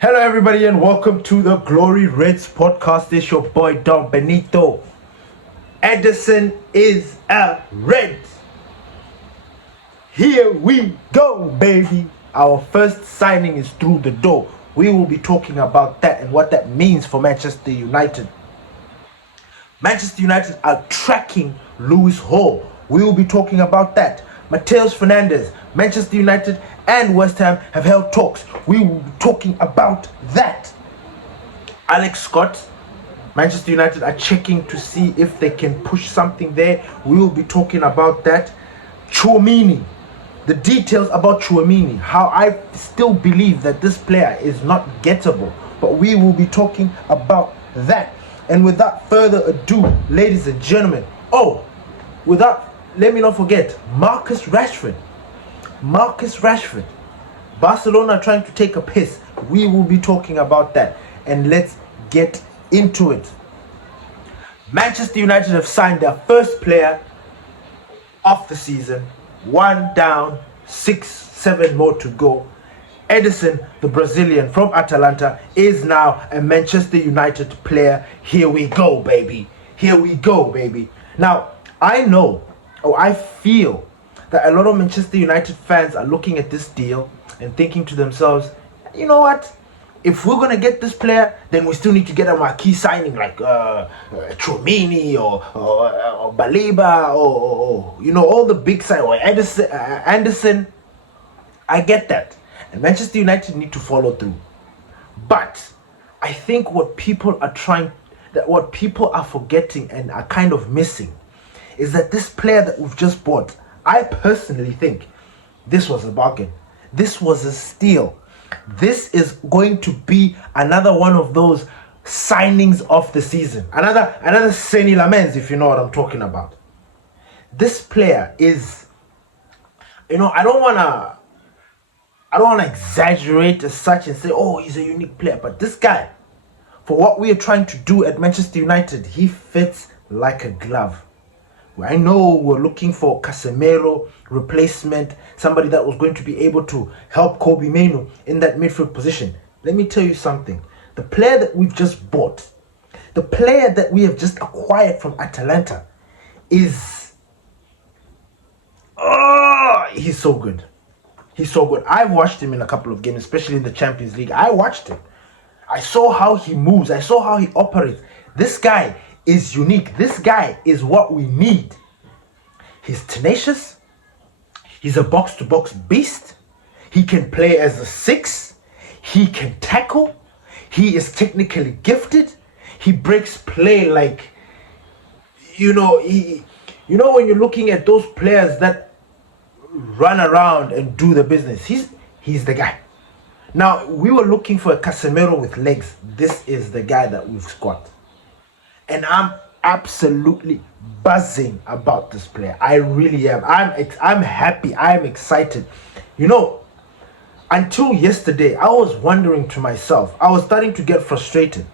Hello, everybody, and welcome to the Glory Reds podcast. It's your boy Don Benito. Ederson is a Red. Here we go, baby. Our first signing is through the door. We will be talking about that and what that means for Manchester United. Manchester United are tracking Lewis Hall. We will be talking about that. Matues Fernandes, Manchester United and West Ham have held talks. We will be talking about that. Alex Scott, Manchester United are checking to see if they can push something there. We will be talking about that. Tchouamine, the details about Tchouamine, how I still believe that this player is not gettable. But we will be talking about that. And without further ado, ladies and gentlemen, let me not forget, Marcus Rashford. Barcelona trying to take a piss. We will be talking about that. And let's get into it. Manchester United have signed their first player of the season. 1 down, 6-7 more to go. Ederson, the Brazilian from Atalanta, is now a Manchester United player. Here we go, baby. Now, I feel that a lot of Manchester United fans are looking at this deal and thinking to themselves, you know what? If we're going to get this player, then we still need to get a marquee signing like Tchouamine or Baleba or all the big sign or Anderson. I get that. And Manchester United need to follow through. But I think what people are forgetting and are kind of missing is that this player that we've just bought, I personally think this was a bargain. This was a steal. This is going to be another one of those signings of the season. Another Seni Lamens, if you know what I'm talking about. This player is, I don't want to exaggerate as such and say, oh, he's a unique player. But this guy, for what we are trying to do at Manchester United, he fits like a glove. I know we're looking for Casemiro replacement, somebody that was going to be able to help Kobe Mainoo in that midfield position. Let me tell you something. The player that we've just bought, the player that we have just acquired from Atalanta is... he's so good. I've watched him in a couple of games, especially in the Champions League. I watched him. I saw how he moves. I saw how he operates. This guy is unique. This guy is what we need. He's tenacious. He's a box-to-box beast. He can play as a 6. He can tackle. He is technically gifted. He breaks play like, when you're looking at those players that run around and do the business, he's the guy. Now, we were looking for a Casemiro with legs. This is the guy that we've got. And I'm absolutely buzzing about this player. I really am. I'm happy. I'm excited. Until yesterday, I was wondering to myself. I was starting to get frustrated.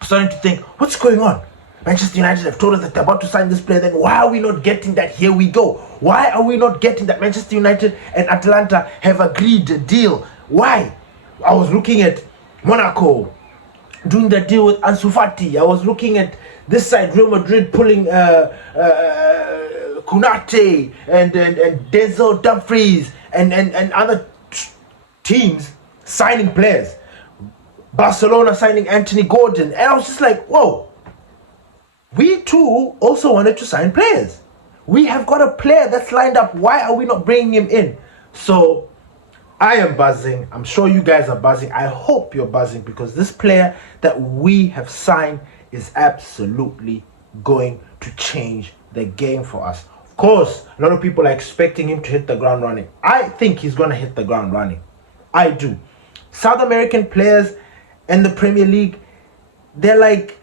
Starting to think, what's going on? Manchester United have told us that they're about to sign this player. Then why are we not getting that? Here we go. Why are we not getting that? Manchester United and Atalanta have agreed a deal. Why? I was looking at Monaco doing the deal with Ansu Fati. I was looking at this side, Real Madrid pulling Konate and Denzel Dumfries and other teams signing players. Barcelona signing Anthony Gordon. And I was just like, whoa. We too also wanted to sign players. We have got a player that's lined up. Why are we not bringing him in? So I am buzzing. I'm sure you guys are buzzing. I hope you're buzzing because this player that we have signed is absolutely going to change the game for us. Of course, a lot of people are expecting him to hit the ground running. I think he's going to hit the ground running. I do. South American players in the Premier League, they're like,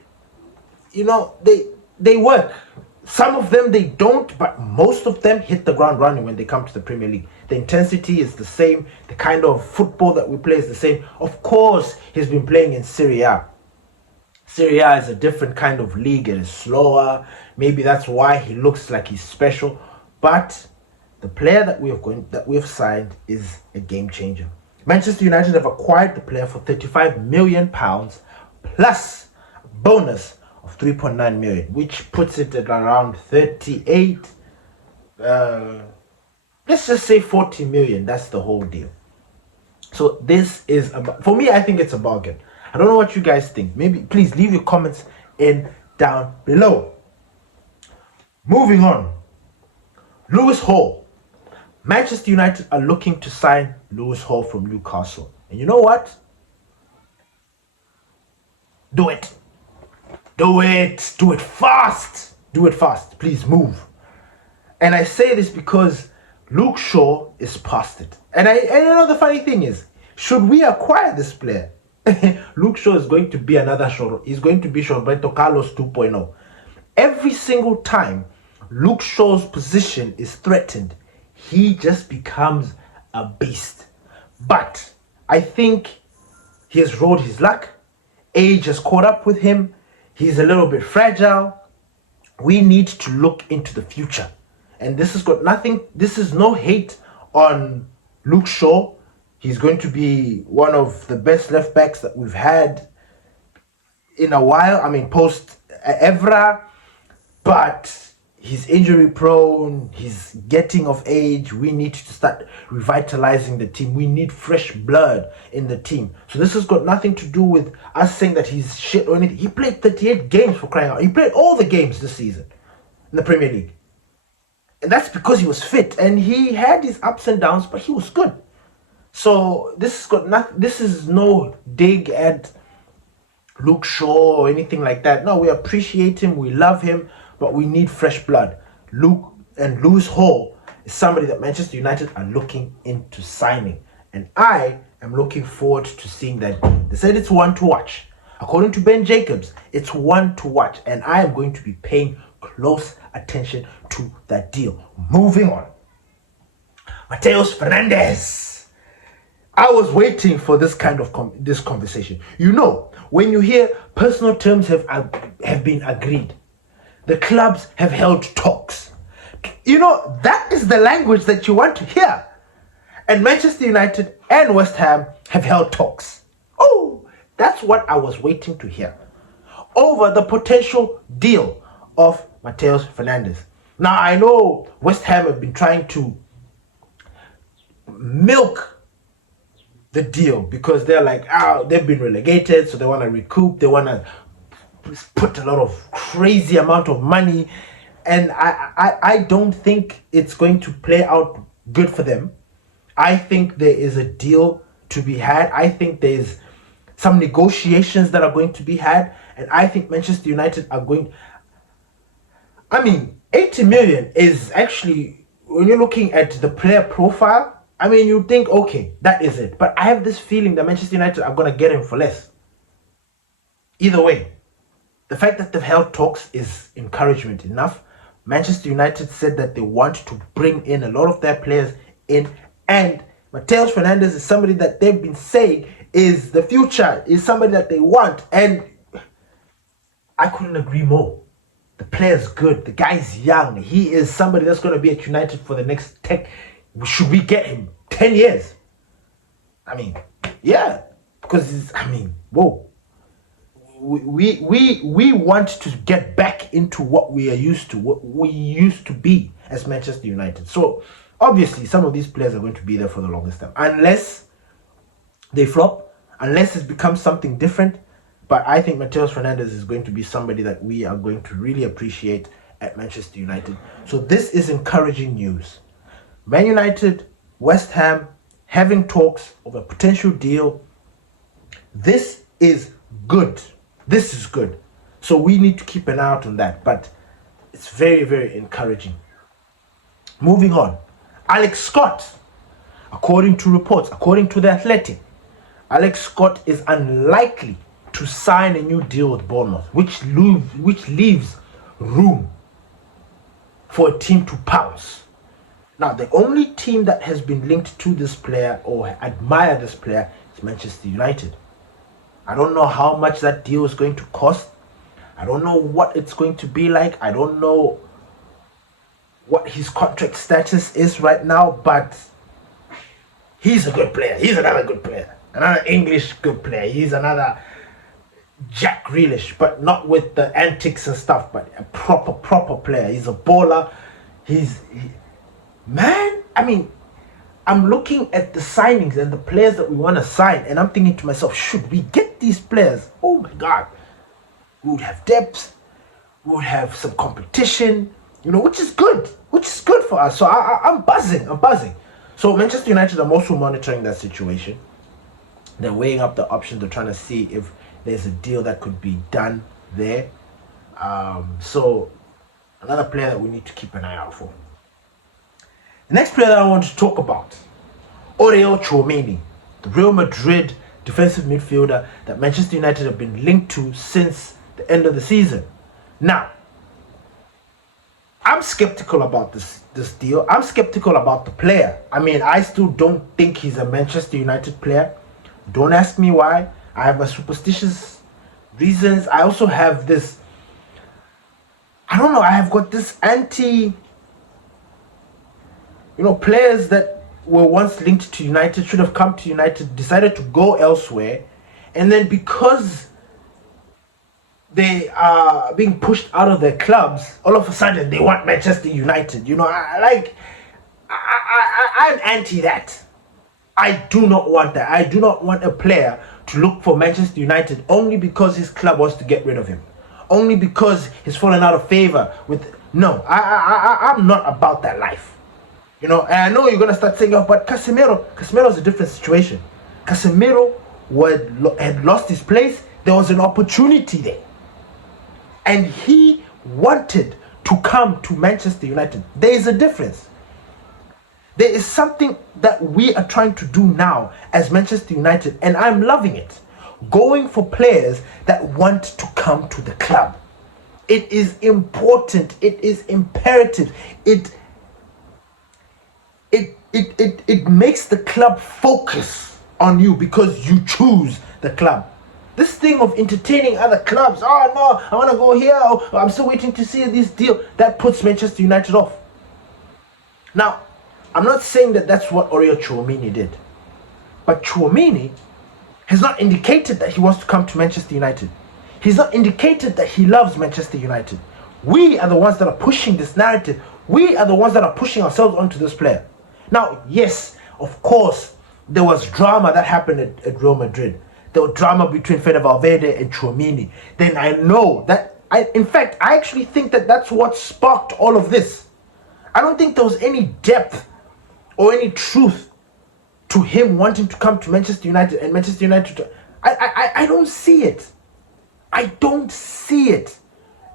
they work. Some of them they don't, but most of them hit the ground running when they come to the Premier League. The intensity is the same. The kind of football that we play is the same. Of course, he's been playing in Serie A. Serie A is a different kind of league. It is slower. Maybe that's why he looks like he's special. But the player that we have signed is a game changer. Manchester United have acquired the player for £35 million plus a bonus of 3.9 million, which puts it at around 38. Let's just say 40 million. That's the whole deal. So this is for me. I think it's a bargain. I don't know what you guys think. Maybe please leave your comments in down below. Moving on. Lewis Hall. Manchester United are looking to sign Lewis Hall from Newcastle. And you know what? Do it. Do it. Do it fast. Do it fast. Please move. And I say this because Luke Shaw is past it. And you know the funny thing is, should we acquire this player, Luke Shaw is going to be another Shaw. He's going to be Roberto Carlos 2.0. Every single time Luke Shaw's position is threatened, he just becomes a beast. But I think he has rode his luck. Age has caught up with him. He's a little bit fragile. We need to look into the future. And this has got nothing, this is no hate on Luke Shaw. He's going to be one of the best left backs that we've had in a while. I mean, post Evra. But he's injury prone. He's getting of age. We need to start revitalizing the team. We need fresh blood in the team. So this has got nothing to do with us saying that he's shit or anything. He played 38 games, for crying out. He played all the games this season in the Premier League. And that's because he was fit. And he had his ups and downs, but he was good. So this has got nothing. This is no dig at Luke Shaw or anything like that. No, we appreciate him. We love him. But we need fresh blood. Luke and Lewis Hall is somebody that Manchester United are looking into signing. And I am looking forward to seeing that. They said it's one to watch. According to Ben Jacobs, it's one to watch. And I am going to be paying close attention to that deal. Moving on. Matues Fernandes. I was waiting for this kind of this conversation. You know, when you hear personal terms have been agreed, the clubs have held talks. You know, that is the language that you want to hear. And Manchester United and West Ham have held talks. Oh, that's what I was waiting to hear. Over the potential deal of Matues Fernandes. Now, I know West Ham have been trying to milk the deal because they're like, they've been relegated, so they want to recoup, they want to put a lot of crazy amount of money, and I don't think it's going to play out good for them. I think there is a deal to be had. I think there's some negotiations that are going to be had, and I think Manchester United are going. I mean, 80 million is actually, when you're looking at the player profile, I mean, you think, okay, that is it. But I have this feeling that Manchester United are going to get him for less. Either way, the fact that they've held talks is encouragement enough. Manchester United said that they want to bring in a lot of their players in. And Matues Fernandes is somebody that they've been saying is the future, is somebody that they want. And I couldn't agree more. The player's good. The guy's young. He is somebody that's going to be at United for the next 10. Should we get him 10 years? I mean, yeah, because whoa, we want to get back into what we are used to, what we used to be as Manchester United. So obviously, some of these players are going to be there for the longest time, unless they flop, unless it becomes something different. But I think Matues Fernandes is going to be somebody that we are going to really appreciate at Manchester United. So this is encouraging news. Man United, West Ham, having talks of a potential deal. This is good. This is good. So we need to keep an eye out on that. But it's very, very encouraging. Moving on. Alex Scott, according to reports, according to The Athletic, Alex Scott is unlikely to sign a new deal with Bournemouth, which leaves room for a team to pounce. Now, the only team that has been linked to this player or admire this player is Manchester United. I don't know how much that deal is going to cost. I don't know what it's going to be like. I don't know what his contract status is right now, but He's a good player. He's another good player. Another English good player. He's another Jack Grealish, but not with the antics and stuff, but a proper player. He's a baller. Man, I mean, I'm looking at the signings and the players that we want to sign, and I'm thinking to myself, should we get these players? Oh my God. We would have depth. We would have some competition, which is good. Which is good for us. So I'm buzzing. So Manchester United are also monitoring that situation. They're weighing up the options. They're trying to see if there's a deal that could be done there. So another player that we need to keep an eye out for. The next player that I want to talk about, Tchouamine, the Real Madrid defensive midfielder that Manchester United have been linked to since the end of the season. Now, I'm skeptical about this deal. I'm skeptical about the player. I mean, I still don't think he's a Manchester United player. Don't ask me why. I have my superstitious reasons. I also have this, I don't know, I have got this players that were once linked to United, should have come to United, decided to go elsewhere, and then because they are being pushed out of their clubs, all of a sudden they want Manchester United. I'm anti that. I do not want that. I do not want a player to look for Manchester United only because his club wants to get rid of him, only because he's fallen out of favor with. No, I'm not about that life. And I know you're gonna start saying, "Oh, but Casemiro is a different situation. Casemiro had lost his place. There was an opportunity there, and he wanted to come to Manchester United. There is a difference. There is something that we are trying to do now as Manchester United, and I'm loving it. Going for players that want to come to the club. It is important. It is imperative. It makes the club focus on you because you choose the club. This thing of entertaining other clubs, oh no, I want to go here, oh, I'm still waiting to see this deal, that puts Manchester United off. Now, I'm not saying that that's what Tchouamine did, but Tchouamine has not indicated that he wants to come to Manchester United. He's not indicated that he loves Manchester United. We are the ones that are pushing this narrative. We are the ones that are pushing ourselves onto this player. Now, yes, of course, there was drama that happened at Real Madrid. There was drama between Fede Valverde and Tchouamine. Then I know that, I actually think that that's what sparked all of this. I don't think there was any depth or any truth to him wanting to come to Manchester United and Manchester United. I don't see it. I don't see it.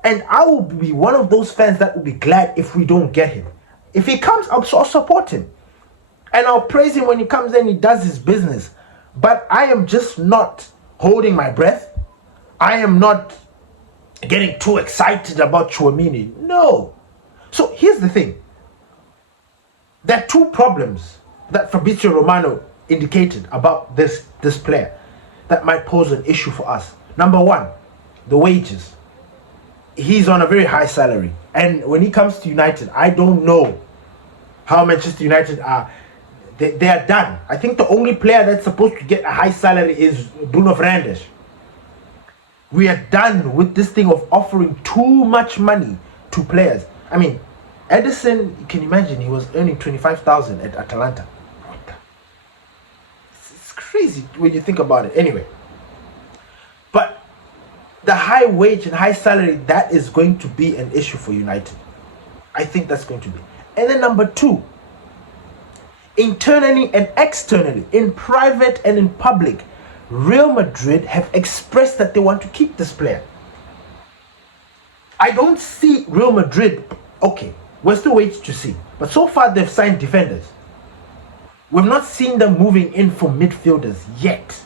And I will be one of those fans that will be glad if we don't get him. If he comes, I'll support him. And I'll praise him when he comes in, he does his business. But I am just not holding my breath. I am not getting too excited about Tchouamine. No. So here's the thing. There are two problems that Fabrizio Romano indicated about this player that might pose an issue for us. Number one, the wages. He's on a very high salary. And when he comes to United, I don't know how Manchester United are. They are done. I think the only player that's supposed to get a high salary is Bruno Fernandes. We are done with this thing of offering too much money to players. I mean, Ederson, you can imagine, he was earning 25,000 at Atalanta. It's crazy when you think about it. Anyway, but the high wage and high salary, that is going to be an issue for United. I think that's going to be. And then number two, internally and externally, in private and in public, Real Madrid have expressed that they want to keep this player. I don't see Real Madrid, okay, we're still waiting to see. But so far they've signed defenders. We've not seen them moving in for midfielders yet.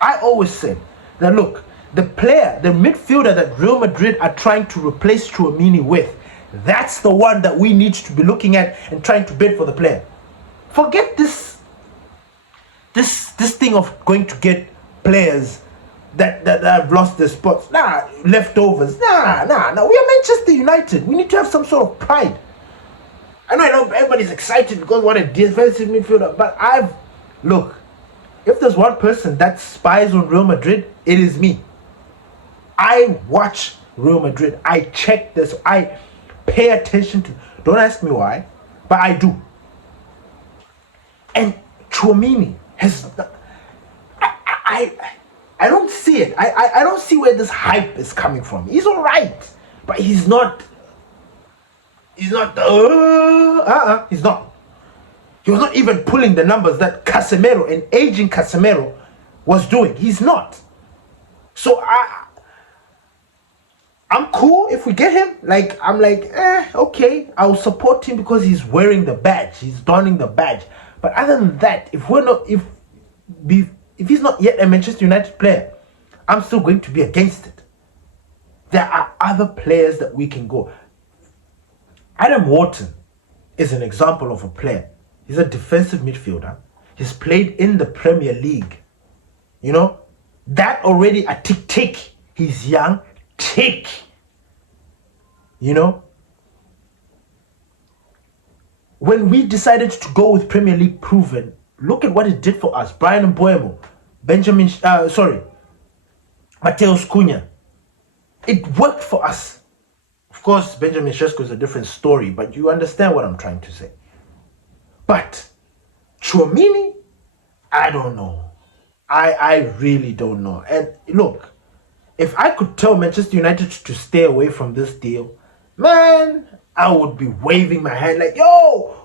I always said that, look, the midfielder that Real Madrid are trying to replace Tchouamine with, that's the one that we need to be looking at and trying to bid for the player. Forget this thing of going to get players that have lost their spots. Nah, leftovers. Nah. We are Manchester United. We need to have some sort of pride. I know everybody's excited because what a defensive midfielder, but look, if there's one person that spies on Real Madrid, it is me. I watch Real Madrid. I check this. I pay attention to. Don't ask me why, but I do. And Tchouamine has. I don't see it. I don't see where this hype is coming from. He's all right, but he's not. He's not. He's not. He was not even pulling the numbers that Casemiro, an aging Casemiro, was doing. He's not. So I'm cool if we get him. I'm like, okay, I'll support him because he's wearing the badge. He's donning the badge. But other than that, if he's not yet a Manchester United player, I'm still going to be against it. There are other players that we can go. Adam Wharton is an example of a player. He's a defensive midfielder. He's played in the Premier League. You know, that already a tick. He's young, tick. You know, when we decided to go with Premier League proven, look at what it did for us. Brian Mbuemo, Mateus Cunha. It worked for us. Of course, Benjamin Sesko is a different story, but you understand what I'm trying to say. But Tchouamine, I don't know. I really don't know. And look, if I could tell Manchester United to stay away from this deal, man, I would be waving my hand like, yo,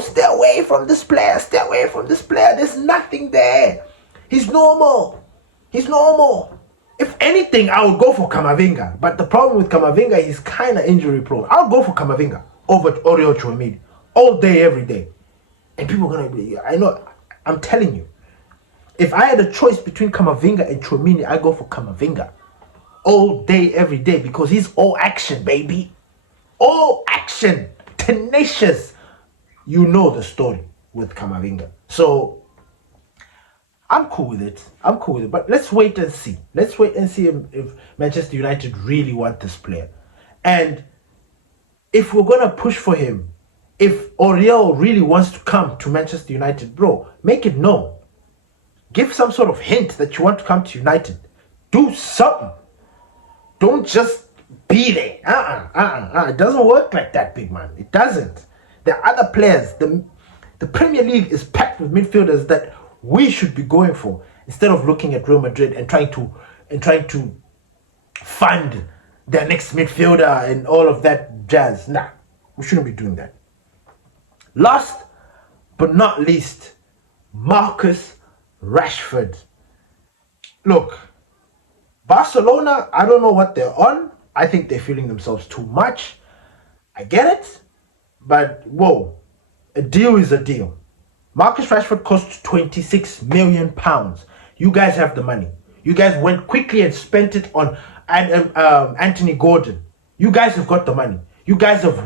stay away from this player, stay away from this player. There's nothing there. He's normal. If anything, I would go for Camavinga. But the problem with Camavinga, he's kind of injury prone. I'll go for Camavinga over Oriol Tchouamine all day, every day. And people are going to be, I know, I'm telling you, if I had a choice between Camavinga and Tchouamine, I go for Camavinga all day, every day, because he's all action, baby. All action, tenacious. You know the story with Camavinga. So I'm cool with it. But let's wait and see. Let's wait and see if Manchester United really want this player. And if we're going to push for him, if Oriol really wants to come to Manchester United, bro, make it known. Give some sort of hint that you want to come to United. Do something. Don't just be there. It doesn't work like that, big man. It doesn't. There are other players. The Premier League is packed with midfielders that we should be going for, instead of looking at Real Madrid and trying to fund their next midfielder and all of that jazz. Nah, we shouldn't be doing that. Last but not least, Marcus Rashford. Look, Barcelona, I don't know what they're on. I think they're feeling themselves too much. I get it, but whoa, a deal is a deal. Marcus Rashford cost £26 million. You guys have the money. You guys went quickly and spent it on Anthony Gordon. You guys have got the money. You guys have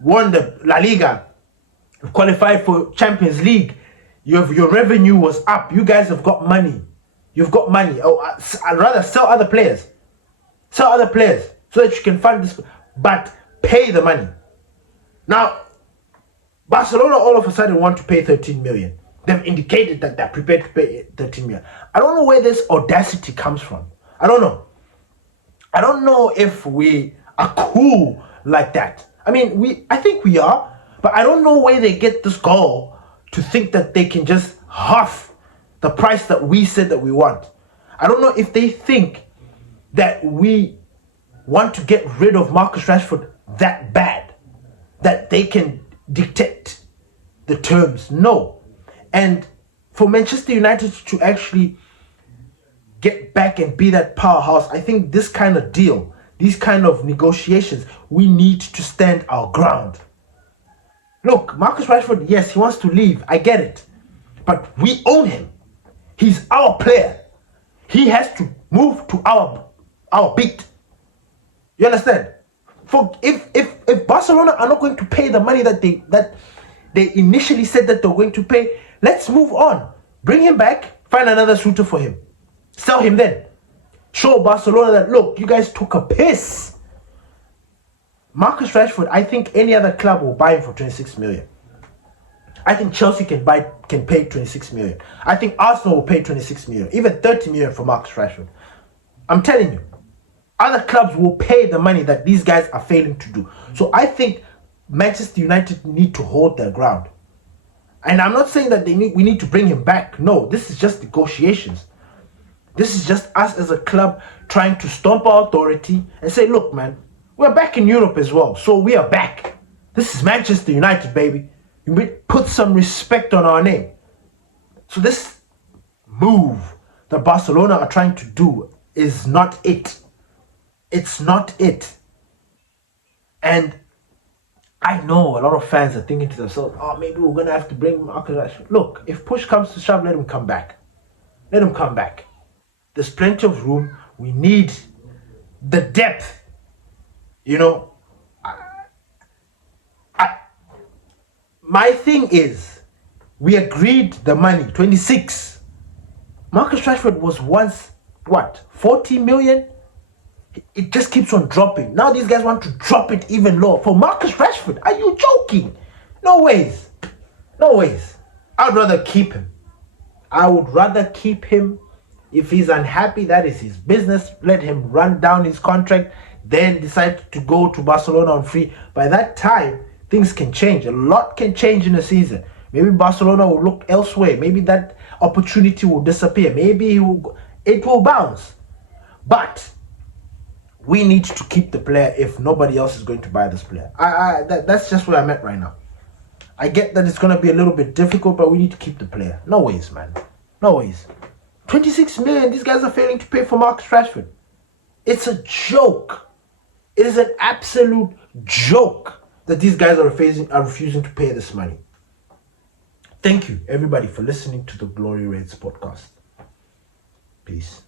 won the La Liga, qualified for Champions League. Your revenue was up. You guys have got money. You've got money. I'd rather sell other players. Sell other players so that you can fund this. But pay the money. Now, Barcelona all of a sudden want to pay 13 million. They've indicated that they're prepared to pay 13 million. I don't know where this audacity comes from. I don't know. I don't know if we are cool like that. I mean, I think we are, but I don't know where they get this goal to think that they can just half the price that we said that we want. I don't know if they think that we want to get rid of Marcus Rashford that bad, that they can dictate the terms. No. And for Manchester United to actually get back and be that powerhouse, I think this kind of deal, these kind of negotiations, we need to stand our ground. Look, Marcus Rashford, yes, he wants to leave. I get it. But we own him. He's our player. He has to move to our beat. You understand? For if Barcelona are not going to pay the money that they initially said that they're going to pay, let's move on. Bring him back, find another suitor for him. Sell him then. Show Barcelona that, look, you guys took a piss. Marcus Rashford, I think any other club will buy him for 26 million. I think Chelsea can pay 26 million. I think Arsenal will pay 26 million, even 30 million for Marcus Rashford. I'm telling you, other clubs will pay the money that these guys are failing to do. So I think Manchester United need to hold their ground. And I'm not saying that we need to bring him back. No, this is just negotiations. This is just us as a club trying to stomp our authority and say, look, man, we're back in Europe as well. So we are back. This is Manchester United, baby. You put some respect on our name. So this move that Barcelona are trying to do is not it. It's not it. And I know a lot of fans are thinking to themselves, oh, maybe we're going to have to bring Marcus Rashford. Look, if push comes to shove, let him come back. Let him come back. There's plenty of room. We need the depth. You know, my thing is, we agreed the money, 26. Marcus Rashford was once, 40 million? It just keeps on dropping. Now these guys want to drop it even lower. For Marcus Rashford, are you joking? No ways. No ways. I'd rather keep him. I would rather keep him. If he's unhappy, that is his business. Let him run down his contract, then decide to go to Barcelona on free. By that time, things can change. A lot can change in a season. Maybe Barcelona will look elsewhere. Maybe that opportunity will disappear. Maybe it will bounce. But we need to keep the player if nobody else is going to buy this player. That's just where I'm at right now. I get that it's going to be a little bit difficult, but we need to keep the player. No ways, man. No ways. 26 million, these guys are failing to pay for Marcus Rashford. It's a joke. It is an absolute joke that these guys are refusing to pay this money. Thank you, everybody, for listening to the Glory Reds podcast. Peace.